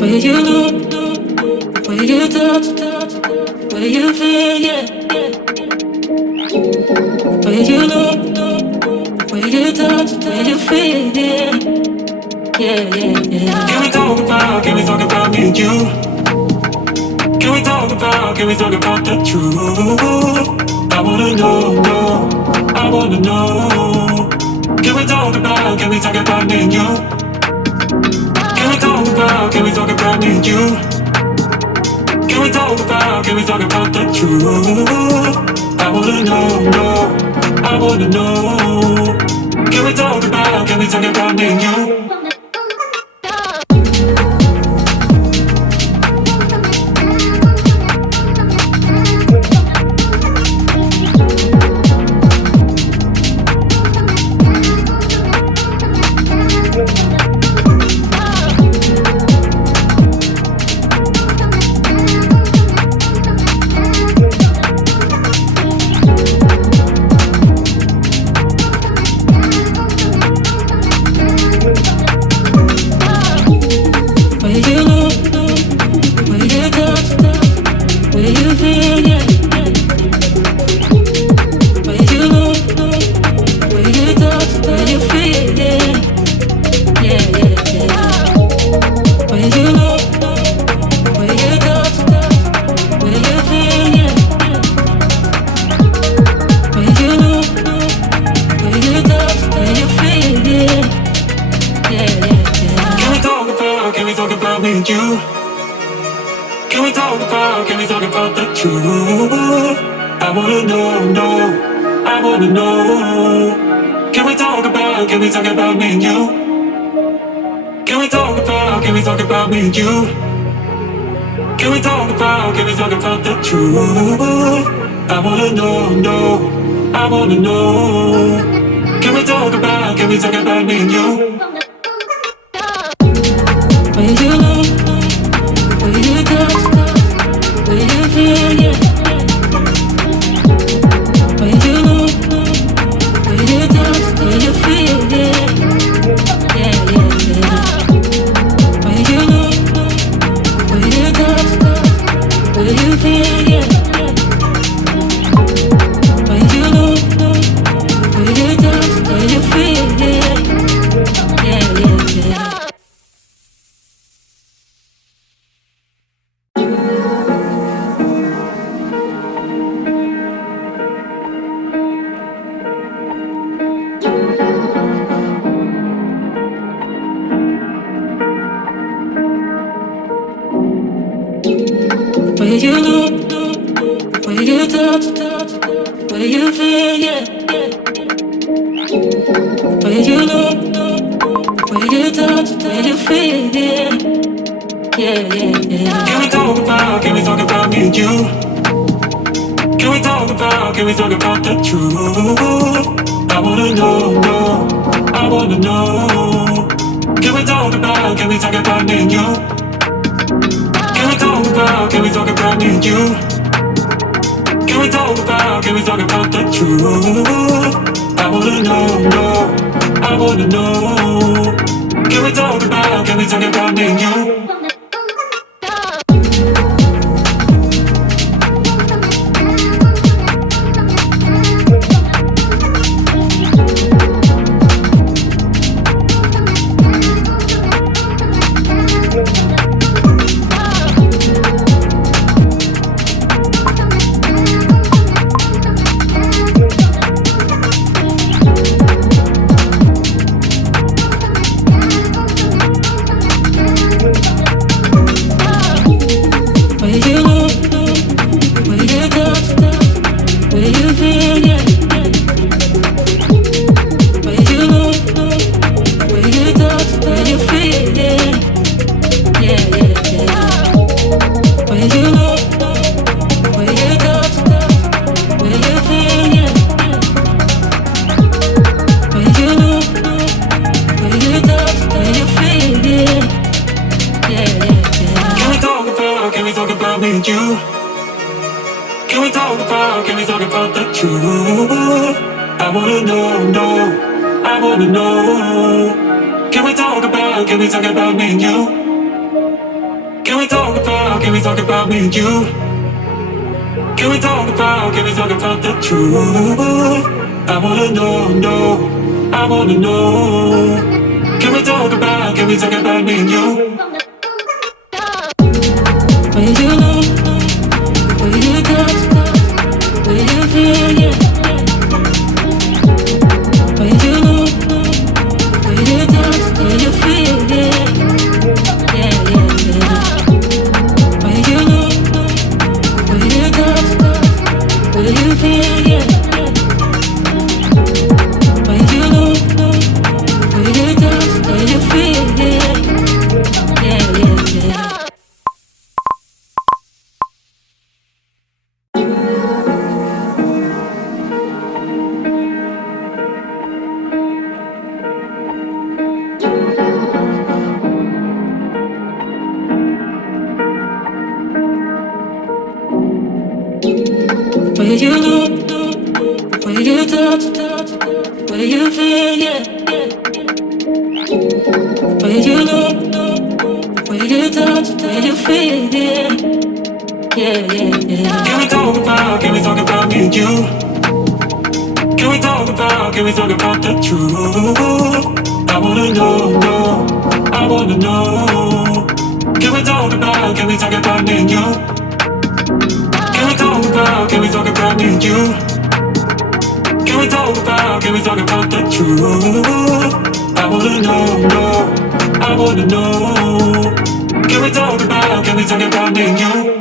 Where you look, where you touch, where you feel, yeah. Where you look, where you touch, where you feel, yeah. Yeah. Can we talk about me and you? Can we talk about the truth? I wanna know, I wanna know. Can we talk about me and you? Can we talk about me and you? Can we talk about the truth? I wanna know, I wanna know. Can we talk about me and you? Where you look, where you touch, where you feel, yeah. Where you look, where you touch, where you feel, yeah. Yeah. Can we talk about me and you? Can we talk about the truth? I wanna know, I wanna know. Can we talk about me and you? Can we talk about me and you? Can we talk about the truth? I wanna know, I wanna know. Can we talk about me and you? truth. I wanna know, no, I wanna know. Can we talk about me and you? Can we talk about me and you? Can we talk about the truth? I wanna know, no, I wanna know. Can we talk about me and you? Will you know? Will you touch? Will you feel? Yeah. Will you know? Will you touch? Will you feel? Yeah. Yeah, yeah, yeah. Will you know? Will you touch? Will you feel? Yeah. Will you know? Will you touch? Will you feel? Yeah. Yeah, yeah, yeah. Will you know? Will you touch? Will you feel? Yeah. Will you know? Will you touch? Will you feel? Yeah. Yeah, yeah, yeah. Can we talk about me and you? Can we talk about the truth? I wanna know, no, I wanna know. Can we talk about me and you? Can we talk about me and you? Can we talk about the truth? I wanna know, no, I wanna know. Can we talk about me and you?